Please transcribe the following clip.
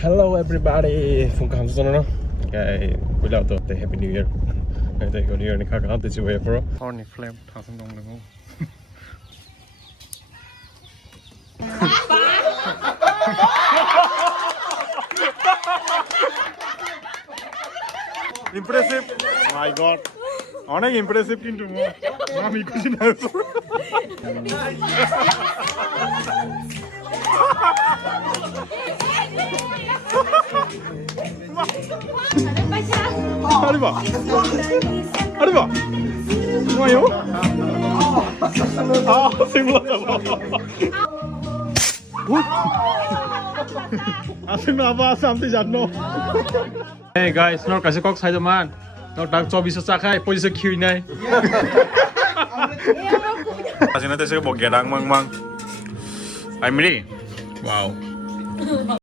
Hello everybody. From Kamsana. Okay, we love the Happy New Year. I think New Year ni kaka hante si way for. Horny flame. Thasang dong lengo. Impressive. My God. অনেক impressive কিন্তু আমি খুশি না আরে বাহ আরে বাহ 뭐예요? 아, 생각나 봐. Asing apa sampai jatuh. Hey guys, nor kasih kok saya teman. Nor tak coba bisa sakai, posisi kiri nih. Kasih nanti saya bawa gedang mang. I'm ready. Wow.